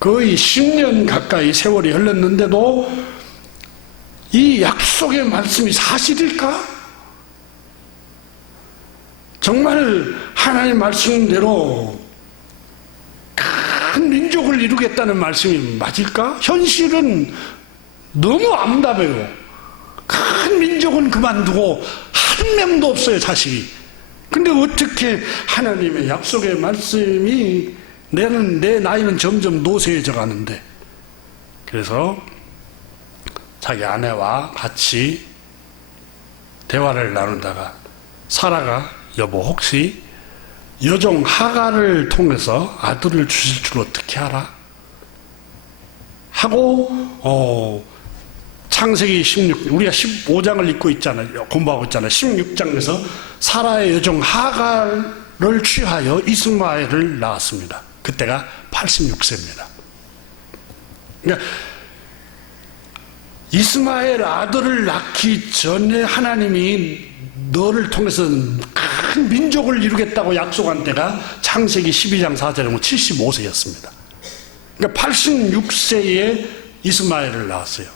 거의 10년 가까이 세월이 흘렀는데도 이 약속의 말씀이 사실일까? 정말 하나님 말씀대로 큰 민족을 이루겠다는 말씀이 맞을까? 현실은 너무 암담해요. 큰 민족은 그만두고 한 명도 없어요, 자식이. 근데 어떻게 하나님의 약속의 말씀이, 내 나이는 점점 노쇠해져 가는데, 그래서 자기 아내와 같이 대화를 나누다가 사라가 여보 혹시 여종 하갈을 통해서 아들을 주실 줄 어떻게 알아? 하고 창세기 16, 우리가 15장을 읽고 있잖아요. 공부하고 있잖아요. 16장에서 사라의 여종 하갈을 취하여 이스마엘을 낳았습니다. 그때가 86세입니다. 그러니까 이스마엘 아들을 낳기 전에 하나님이 너를 통해서 큰 민족을 이루겠다고 약속한 때가 창세기 12장 4절에 보면 75세였습니다. 그러니까 86세에 이스마엘을 낳았어요.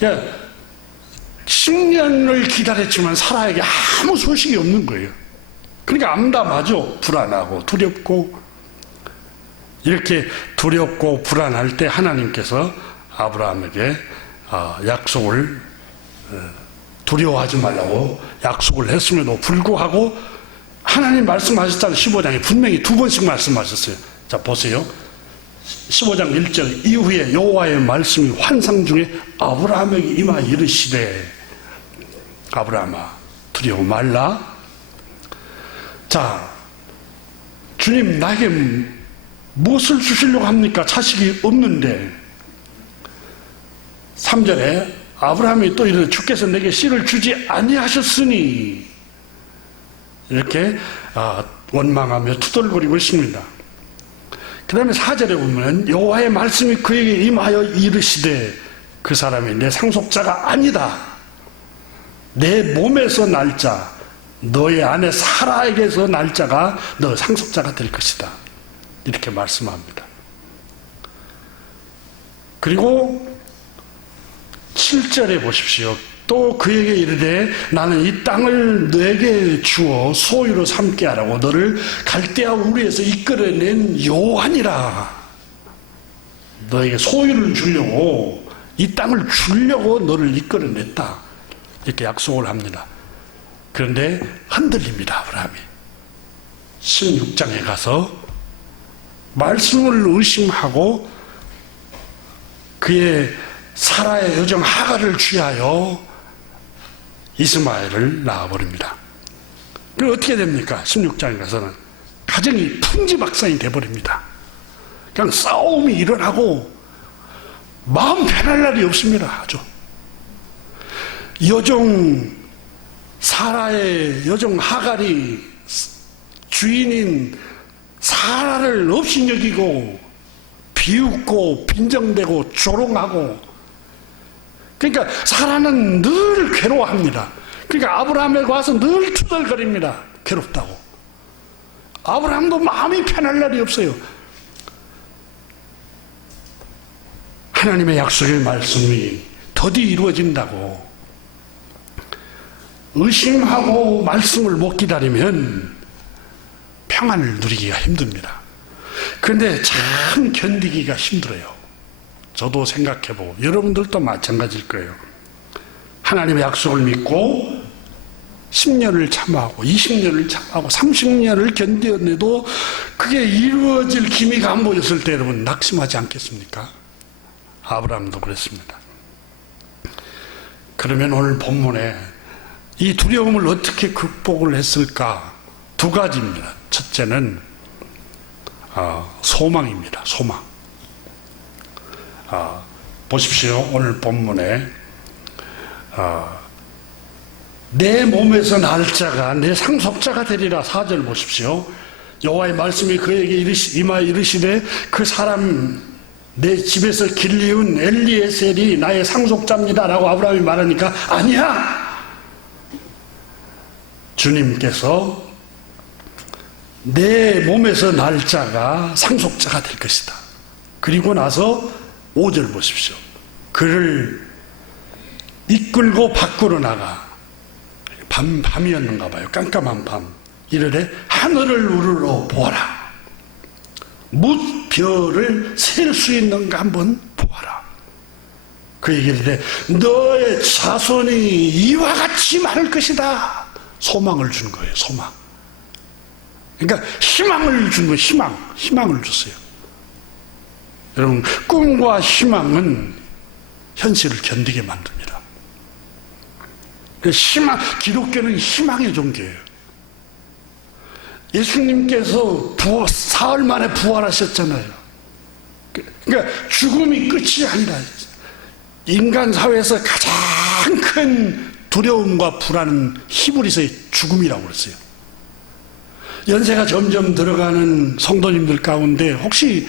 그러니까 10년을 기다렸지만 사라에게 아무 소식이 없는 거예요. 그러니까 암담하죠. 불안하고 두렵고. 이렇게 두렵고 불안할 때 하나님께서 아브라함에게 약속을, 두려워하지 말라고 약속을 했음에도 불구하고 하나님 말씀하셨잖아요. 15장에 분명히 두 번씩 말씀하셨어요. 자, 보세요. 15장 1절 이후에 여호와의 말씀이 환상 중에 아브라함에게 임하여 이르시되 아브라함아 두려워 말라. 자, 주님 나에게 무엇을 주시려고 합니까? 자식이 없는데. 3절에 아브라함이 또 이르되 주께서 내게 씨를 주지 아니하셨으니, 이렇게 원망하며 투덜거리고 있습니다. 그 다음에 4절에 보면 여호와의 말씀이 그에게 임하여 이르시되 그 사람이 내 상속자가 아니다. 내 몸에서 날 자, 너의 아내 사라에게서 날 자가 너 상속자가 될 것이다. 이렇게 말씀합니다. 그리고 7절에 보십시오. 또 그에게 이르되 나는 이 땅을 너에게 주어 소유로 삼게 하라고 너를 갈대아 우리에서 이끌어낸 여호와니라. 너에게 소유를 주려고, 이 땅을 주려고 너를 이끌어냈다. 이렇게 약속을 합니다. 그런데 흔들립니다, 아브라함이. 16장에 가서 말씀을 의심하고 그의 사라의 여종 하갈을 취하여 이스마엘을 낳아버립니다. 그럼 어떻게 됩니까? 16장에 가서는 가정이 풍지박산이 돼버립니다. 그냥 싸움이 일어나고 마음 편할 날이 없습니다. 아주. 사라의 여종 하갈이 주인인 사라를 업신여기고 비웃고 빈정대고 조롱하고, 그러니까 사라는 늘 괴로워합니다. 그러니까 아브라함에게 와서 늘 투덜거립니다. 괴롭다고. 아브라함도 마음이 편할 날이 없어요. 하나님의 약속의 말씀이 더디 이루어진다고 의심하고 말씀을 못 기다리면 평안을 누리기가 힘듭니다. 그런데 참 견디기가 힘들어요. 저도 생각해보고 여러분들도 마찬가지일 거예요. 하나님의 약속을 믿고 10년을 참아하고 20년을 참아하고 30년을 견뎌내도 그게 이루어질 기미가 안 보였을 때 여러분 낙심하지 않겠습니까? 아브라함도 그랬습니다. 그러면 오늘 본문에 이 두려움을 어떻게 극복을 했을까? 두 가지입니다. 첫째는 소망입니다. 소망. 보십시오. 오늘 본문에 내 몸에서 날 자가 내 상속자가 되리라. 4절 보십시오. 여호와의 말씀이 그에게 임하여 이르시되 그 사람 내 집에서 길리운 엘리에셀이 나의 상속자입니다 라고 아브라함이 말하니까 아니야, 주님께서 내 몸에서 날 자가 상속자가 될 것이다. 그리고 나서 5절 보십시오. 그를 이끌고 밖으로 나가. 밤이었는가 봐요. 깜깜한 밤. 이르되 하늘을 우러러 보아라. 무별을 셀 수 있는가 한번 보아라. 그 얘기를 해. 너의 자손이 이와 같이 많을 것이다. 소망을 준 거예요. 소망. 그러니까 희망을 준 거예요. 희망을 줬어요. 여러분, 꿈과 희망은 현실을 견디게 만듭니다. 기독교는 희망의 종교예요. 예수님께서 사흘 만에 부활하셨잖아요. 그러니까 죽음이 끝이 아니라 인간 사회에서 가장 큰 두려움과 불안은 히브리서의 죽음이라고 그랬어요. 연세가 점점 들어가는 성도님들 가운데 혹시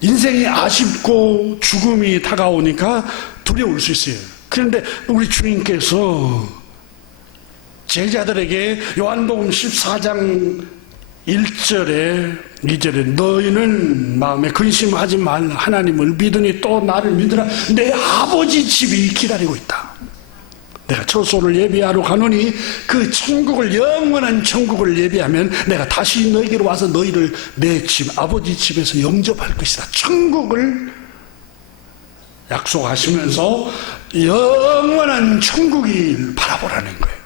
인생이 아쉽고 죽음이 다가오니까 두려울 수 있어요. 그런데 우리 주님께서 제자들에게 요한복음 14장 1절에 2절에 너희는 마음에 근심하지 말라. 하나님을 믿으니 또 나를 믿으라. 내 아버지 집이 기다리고 있다. 내가 처소를 예비하러 가노니 그 천국을, 영원한 천국을 예비하면 내가 다시 너희에게로 와서 너희를 내 집, 아버지 집에서 영접할 것이다. 천국을 약속하시면서 영원한 천국을 바라보라는 거예요.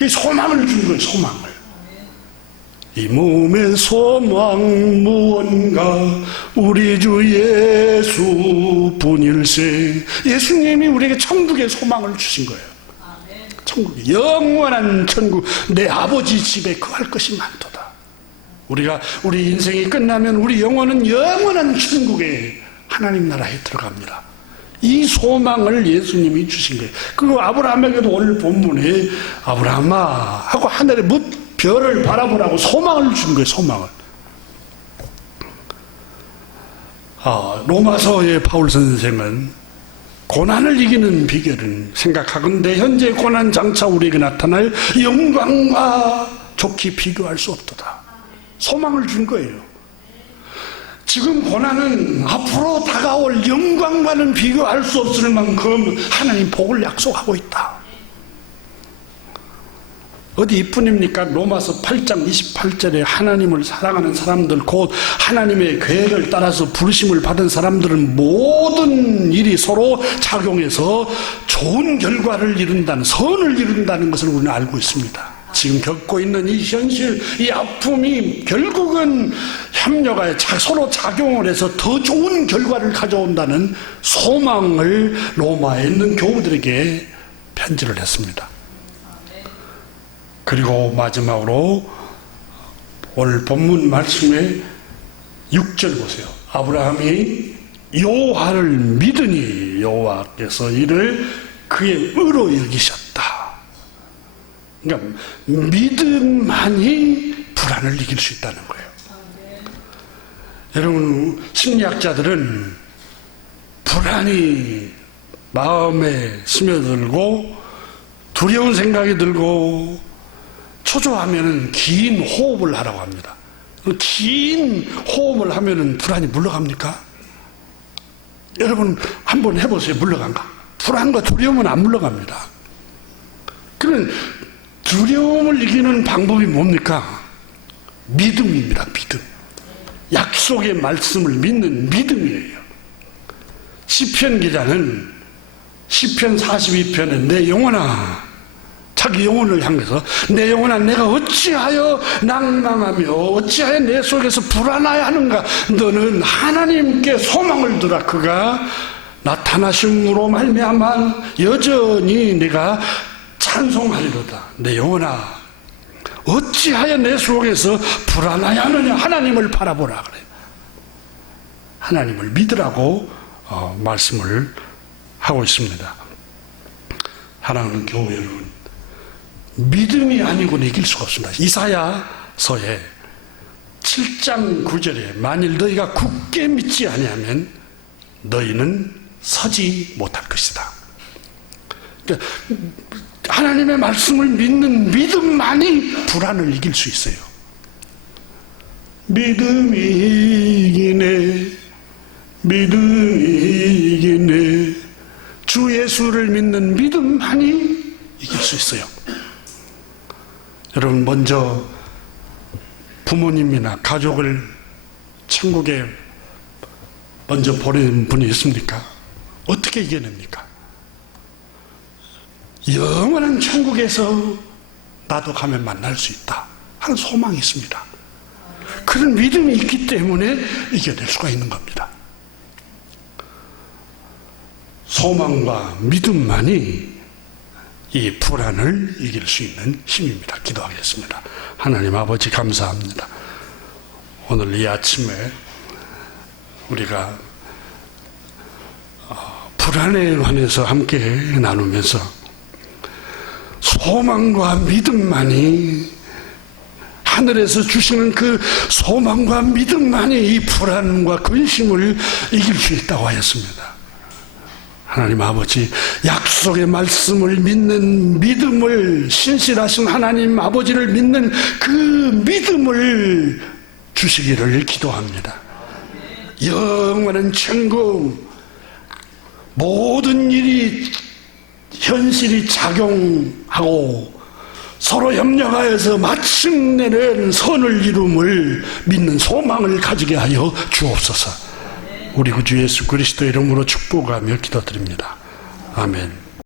이 소망을 준 거예요. 소망을. 이 몸의 소망 무언가 우리 주 예수뿐일세. 예수님이 우리에게 천국의 소망을 주신 거예요. 천국, 영원한 천국, 내 아버지 집에 거할 것이 많도다. 우리 인생이 끝나면 우리 영혼은 영원한 천국에 하나님 나라에 들어갑니다. 이 소망을 예수님이 주신 거예요. 그리고 아브라함에게도 오늘 본문에 아브라함아 하고 하늘의 별을 바라보라고 소망을 준 거예요. 소망을. 로마서의 바울 선생은 고난을 이기는 비결은 생각하건대 현재 고난 장차 우리에게 나타날 영광과 좋게 비교할 수 없도다. 소망을 준 거예요. 지금 고난은 앞으로 다가올 영광과는 비교할 수 없을 만큼 하나님 복을 약속하고 있다. 어디 이뿐입니까? 로마서 8장 28절에 하나님을 사랑하는 사람들, 곧 하나님의 계획을 따라서 부르심을 받은 사람들은 모든 일이 서로 작용해서 좋은 결과를 이룬다는, 선을 이룬다는 것을 우리는 알고 있습니다. 지금 겪고 있는 이 현실, 이 아픔이 결국은 협력하여 서로 작용을 해서 더 좋은 결과를 가져온다는 소망을 로마에 있는 교우들에게 편지를 했습니다. 그리고 마지막으로 오늘 본문 말씀에 6절 보세요. 아브라함이 여호와를 믿으니 여호와께서 이를 그의 의로 여기셨다. 그러니까 믿음만이 불안을 이길 수 있다는 거예요. 여러분, 심리학자들은 불안이 마음에 스며들고 두려운 생각이 들고 초조하면은 긴 호흡을 하라고 합니다. 긴 호흡을 하면은 불안이 물러갑니까? 여러분 한번 해보세요. 물러간가? 불안과 두려움은 안 물러갑니다. 그러면 두려움을 이기는 방법이 뭡니까? 믿음입니다. 믿음. 약속의 말씀을 믿는 믿음이에요. 시편 기자는 시편 42편에 내 영혼아, 자기 영혼을 향해서 내 영혼아 내가 어찌하여 낭망하며 어찌하여 내 속에서 불안하여 하는가. 너는 하나님께 소망을 두라. 그가 나타나심으로 말미암아 여전히 내가 찬송하리로다. 내 영혼아 어찌하여 내 속에서 불안하여 하느냐. 하나님을 바라보라 그래요. 하나님을 믿으라고 말씀을 하고 있습니다. 사랑하는 교회 여러분, 믿음이 아니고는 이길 수가 없습니다. 이사야서에 7장 9절에 만일 너희가 굳게 믿지 아니하면 너희는 서지 못할 것이다. 그러니까 하나님의 말씀을 믿는 믿음만이 불안을 이길 수 있어요. 믿음이 이기네, 믿음이 이기네. 주 예수를 믿는 믿음만이 이길 수 있어요. 여러분, 먼저 부모님이나 가족을 천국에 먼저 보낸 분이 있습니까? 어떻게 이겨냅니까? 영원한 천국에서 나도 가면 만날 수 있다 하는 소망이 있습니다. 그런 믿음이 있기 때문에 이겨낼 수가 있는 겁니다. 소망과 믿음만이 이 불안을 이길 수 있는 힘입니다. 기도하겠습니다. 하나님 아버지 감사합니다. 오늘 이 아침에 우리가 불안에 관해서 함께 나누면서 소망과 믿음만이, 하늘에서 주시는 그 소망과 믿음만이 이 불안과 근심을 이길 수 있다고 하였습니다. 하나님 아버지, 약속의 말씀을 믿는 믿음을, 신실하신 하나님 아버지를 믿는 그 믿음을 주시기를 기도합니다. 영원한 천국, 모든 일이 현실이 작용하고 서로 협력하여서 마침내는 선을 이룸을 믿는 소망을 가지게 하여 주옵소서. 우리 구주 예수 그리스도 이름으로 축복하며 기도드립니다. 아멘.